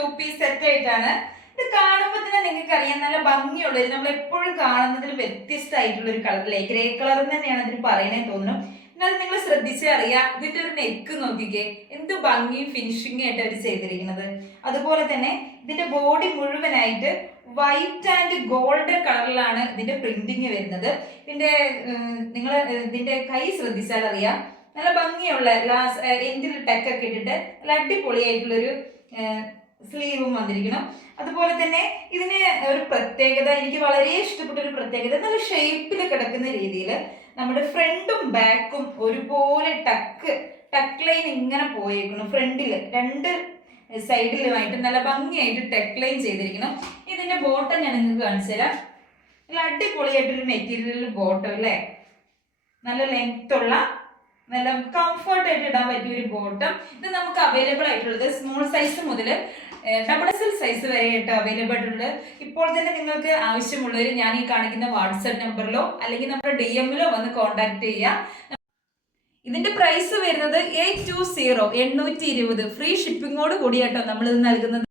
To piece set ആയിട്ടാണ്. ഇത് കാണുമ്പോൾ തന്നെ നിങ്ങൾക്ക് അറിയാം നല്ല ഭംഗിയുള്ള നമ്മൾ എപ്പോഴും കാണുന്നതിൽ വ്യത്യസ്തമായിട്ടുള്ള ഒരു കളറിലെ ഗ്രേ കളർ തന്നെയാണ് ഇതിന് പറയണേ തോന്നുന്നു. എന്നാലും നിങ്ങൾ ശ്രദ്ധിച്ചാൽ അറിയാം ഇതിന്റെ ഒരു നെക്ക് നോക്കിക്കേ, എന്ത് ഭംഗിയും ഫിനിഷിംഗ് ആയിട്ട് അവർ ചെയ്തിരിക്കുന്നത്. അതുപോലെ തന്നെ ഇതിന്റെ ബോഡി മുഴുവനായിട്ട് വൈറ്റ് ആൻഡ് ഗോൾഡൻ കളറിലാണ് ഇതിന്റെ പ്രിന്റിങ് വരുന്നത്. ഇതിന്റെ നിങ്ങൾ ഇതിന്റെ കൈ ശ്രദ്ധിച്ചാൽ അറിയാം നല്ല ഭംഗിയുള്ള എൻഡിൽ ടെക്കൊക്കെ ഇട്ടിട്ട് നല്ല അടിപൊളിയായിട്ടുള്ളൊരു സ്ലീവും വന്നിരിക്കണം. അതുപോലെ തന്നെ ഇതിന് ഒരു പ്രത്യേകത, എനിക്ക് വളരെ ഇഷ്ടപ്പെട്ട ഒരു പ്രത്യേകത, നല്ല ഷേപ്പിൽ കിടക്കുന്ന രീതിയിൽ നമ്മുടെ ഫ്രണ്ടും ബാക്കും ഒരുപോലെ ടക്ക് ലൈൻ ഇങ്ങനെ പോയേക്കണം. ഫ്രണ്ടിൽ രണ്ട് സൈഡിലുമായിട്ട് നല്ല ഭംഗിയായിട്ട് ടക്ക് ലൈൻ ചെയ്തിരിക്കണം. ഇതിന്റെ ബോട്ടം ഞാൻ നിങ്ങൾക്ക് കാണിച്ചു തരാം. നല്ല അടിപൊളിയായിട്ടൊരു മെറ്റീരിയൽ ബോട്ടം അല്ലേ, നല്ല ലെങ്ത് ഉള്ള നല്ല കംഫർട്ട് ആയിട്ട് ഇടാൻ പറ്റിയ ഒരു ബോട്ടം. ഇത് നമുക്ക് അവൈലബിൾ ആയിട്ടുള്ളത് സ്മോൾ സൈസ് മുതൽ XXL സൈസ് വരെ ആയിട്ട് അവൈലബിൾ ആയിട്ടുള്ളത്. ഇപ്പോൾ തന്നെ നിങ്ങൾക്ക് ആവശ്യമുള്ളവർ ഞാൻ ഈ കാണിക്കുന്ന വാട്സാപ്പ് നമ്പറിലോ അല്ലെങ്കിൽ നമ്മുടെ DM-ലോ വന്ന് കോൺടാക്ട് ചെയ്യാം. ഇതിന്റെ പ്രൈസ് വരുന്നത് 820 820 ഫ്രീ ഷിപ്പിങ്ങോട് കൂടിയാട്ടോ നമ്മൾ ഇത് നൽകുന്നത്.